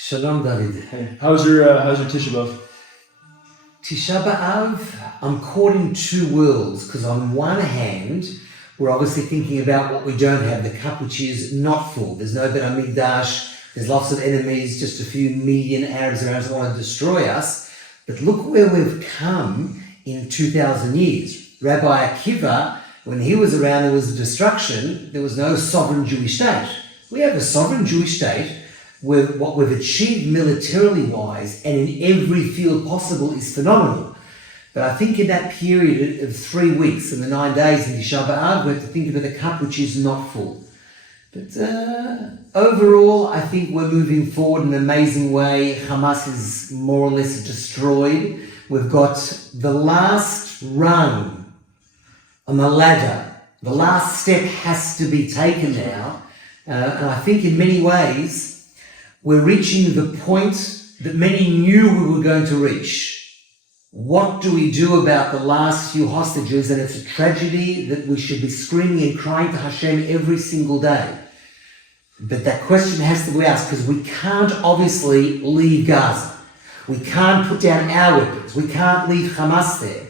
Shalom, David. Hey, how's your Tisha B'Av? Tisha B'Av, I'm caught in two worlds because on one hand, we're obviously thinking about what we don't have, the cup which is not full. There's no Bet HaMikdash, there's lots of enemies, just a few million Arabs around who want to destroy us. But look where we've come in 2,000 years. Rabbi Akiva, when he was around, there was destruction. There was no sovereign Jewish state. We have a sovereign Jewish state where what we've achieved militarily wise and in every field possible is phenomenal. But I think in that period of 3 weeks and the 9 days in Tisha B'Av, we have to think about the cup which is not full. But overall, I think we're moving forward in an amazing way. Hamas is more or less destroyed. We've got the last rung on the ladder. The last step has to be taken now. And I think in many ways, we're reaching the point that many knew we were going to reach. What do we do about the last few hostages? And it's a tragedy that we should be screaming and crying to Hashem every single day. But that question has to be asked because we can't obviously leave Gaza. We can't put down our weapons. We can't leave Hamas there.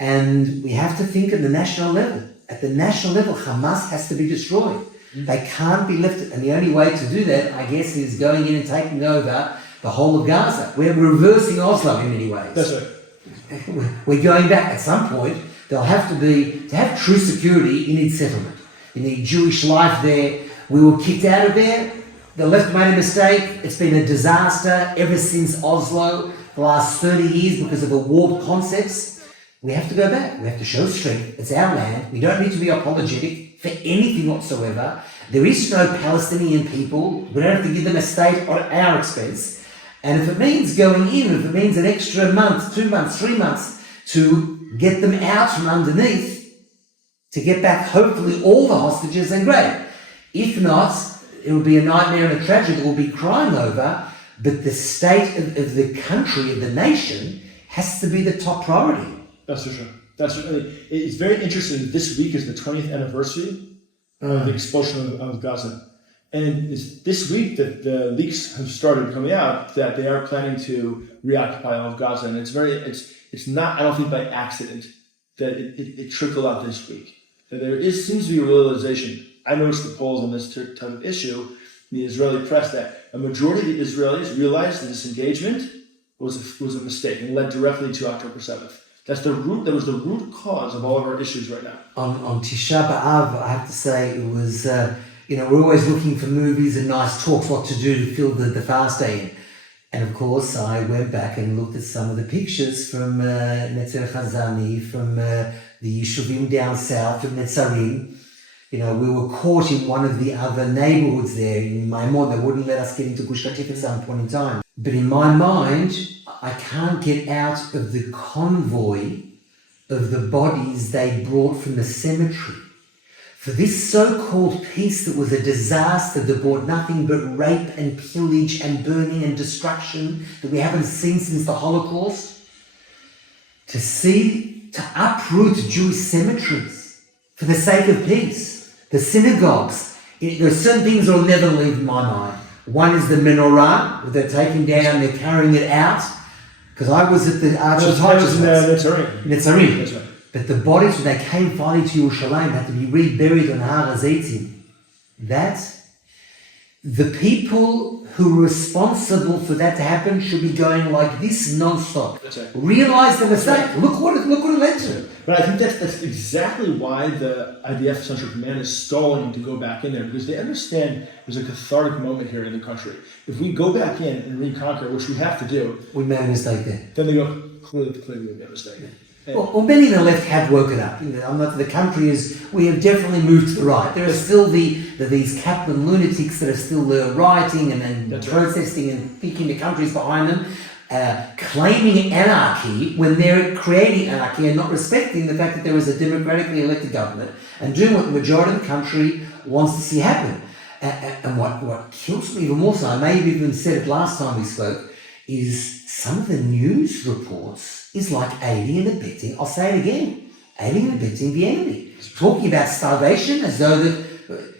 And we have to think at the national level. At the national level, Hamas has to be destroyed. They can't be lifted. And the only way to do that, I guess, is going in and taking over the whole of Gaza. We're reversing Oslo in many ways. That's right. We're going back at some point. There'll have to be, to have true security, you need settlement. You need Jewish life there. We were kicked out of there. The left made a mistake. It's been a disaster ever since Oslo, the last 30 years because of the warped concepts. We have to go back. We have to show strength. It's our land. We don't need to be apologetic for anything whatsoever. There is no Palestinian people. We don't have to give them a state at our expense. And if it means going in, if it means an extra month, 2 months, 3 months to get them out from underneath, to get back hopefully all the hostages, then great. If not, it will be a nightmare and a tragedy that we'll be crying over. But the state of the country, of the nation, has to be the top priority. That's for sure. It's very interesting. This week is the 20th anniversary of the expulsion of Gaza. And it's this week that the leaks have started coming out that they are planning to reoccupy all of Gaza. And it's not, I don't think by accident, that it trickled out this week. That there seems to be a realization. I noticed the polls on this type of issue in the Israeli press that a majority of the Israelis realized that this engagement was a mistake and led directly to October 7th. That was the root cause of all of our issues right now. On Tisha B'Av, I have to say, it was, we're always looking for movies and nice talks, what to do to fill the fast day in. And of course, I went back and looked at some of the pictures from Netzer Chazani, from the Yishuvim down south, from Netzarim. We were caught in one of the other neighborhoods there in Maimon. They wouldn't let us get into Gush Katif at some point in time. But in my mind, I can't get out of the convoy of the bodies they brought from the cemetery. For this so-called peace that was a disaster that brought nothing but rape and pillage and burning and destruction that we haven't seen since the Holocaust, to uproot Jewish cemeteries for the sake of peace, the synagogues. There are certain things that will never leave my mind. One is the menorah, that they're taking down, they're carrying it out. Because I was at the Netzarim. That's right. But the bodies, when they came finally to Yerushalayim, had to be reburied on Har HaZeitim. The people who were responsible for that to happen should be going like this non-stop. That's right. Realize the mistake. Right. Look what it led to. But I think that's exactly why the IDF Central Command is stalling to go back in there, because they understand there's a cathartic moment here in the country. If we go back in and reconquer, which we have to do, we made a mistake there. Then they go, clearly we made a mistake. Well, many in the left have woken up. The country we have definitely moved to the right. There are still these Kaplan lunatics that are still rioting and protesting and thinking the country's behind them, claiming anarchy when they're creating anarchy and not respecting the fact that there is a democratically elected government and doing what the majority of the country wants to see happen. And what kills me even more so, I may have even said it last time we spoke, is some of the news reports is like aiding and abetting. I'll say it again. Aiding and abetting the enemy. Talking about starvation as though that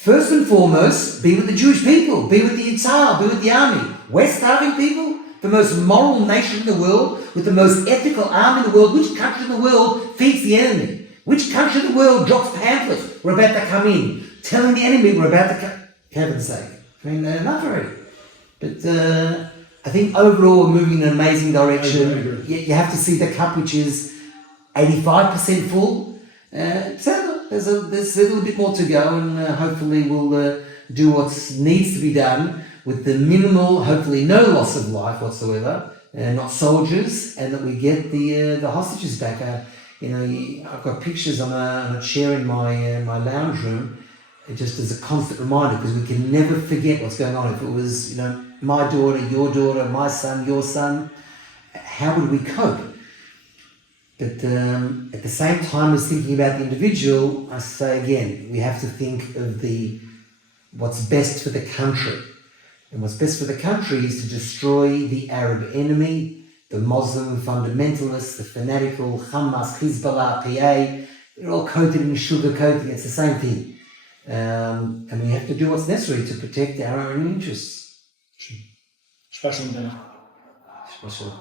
First and foremost, be with the Jewish people, be with the Yitzhak, be with the army. We're starving people, the most moral nation in the world, with the most ethical army in the world. Which country in the world feeds the enemy? Which country in the world drops pamphlets? We're about to come in, telling the enemy we're about to come. For heaven's sake. I mean, enough already. But I think overall we're moving in an amazing direction. You have to see the cup, which is 85% full. So there's a little bit more to go, and hopefully we'll do what needs to be done with the minimal, hopefully no loss of life whatsoever, not soldiers, and that we get the hostages back. I've got pictures on a chair in my lounge room, just as a constant reminder, because we can never forget what's going on. If it was, my daughter, your daughter, my son, your son, how would we cope? But at the same time as thinking about the individual, I say again, we have to think of what's best for the country. And what's best for the country is to destroy the Arab enemy, the Muslim fundamentalists, the fanatical Hamas, Hezbollah, PA. They're all coated in sugar coating. It's the same thing. And we have to do what's necessary to protect our own interests. Special. Special.